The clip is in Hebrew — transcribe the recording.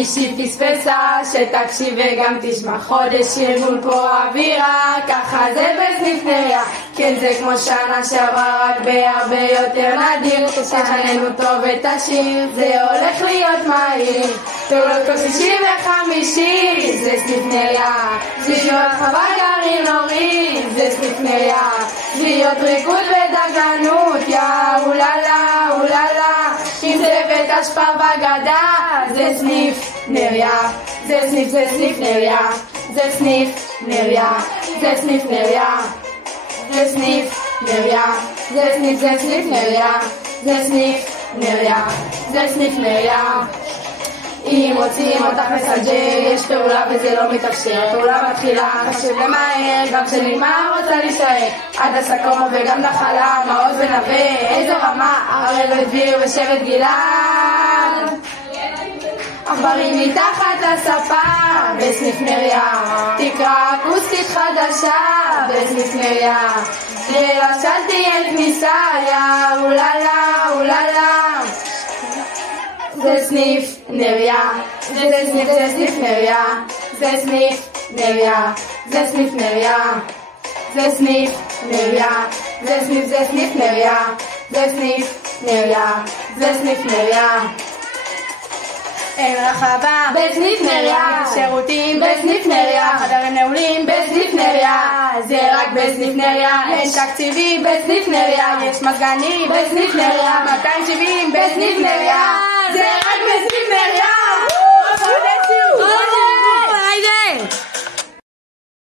מישהי פספסה, שתקשיב וגם תשמע חודש ארגון פה אווירה, ככה זה בסניף נריה, כן זה כמו שנה שעברה רק בהרבה יותר נדיר, תשננו טוב את השיר, זה הולך להיות מהיר, פעולות כל שישי וחמישי, זה סניף נריה, להיות חווה גרעין הורי, זה סניף נריה, להיות ריקוד ודגנות, יא אוללה אוללה, אם זה בית אשפה בגדה, זה סניף נריה, זה סניף נריה, זה סניף נריה, זה סניף נריה, זה סניף נריה, זה סניף נריה, זה סניף נריה, זה סניף נריה. אם מוצאים אותך מסג'ר, יש פעולה וזה לא מתאפשר, פעולה מתחילה, חשוב למהר, גם כשנגמר רוצה להישאר, עד הסקומו וגם נחלה, מעוז ונווה, איזו רמה, ערב דביר ושבט גלעד. עכברים מתחת לספה, בסניף נריה, תקרא אקוסטית חדשה, בסניף נריה, לרשת תהיה כניסה, יא אוללה אוללה. זה סניף נריה, זה סניף נריה, זה סניף נריה, זה סניף נריה, זה סניף נריה, זה סניף נריה, זה סניף נריה, זה סניף נריה. אין רחבה בסניף נריה, שירותים בסניף נריה, חדרים נעולים בסניף נריה, זה רק בסניף נריה, אין תקציבי בסניף נריה, יש מזגני בסניף נריה, 270 בסניף נריה, זה רק בסניף נריה.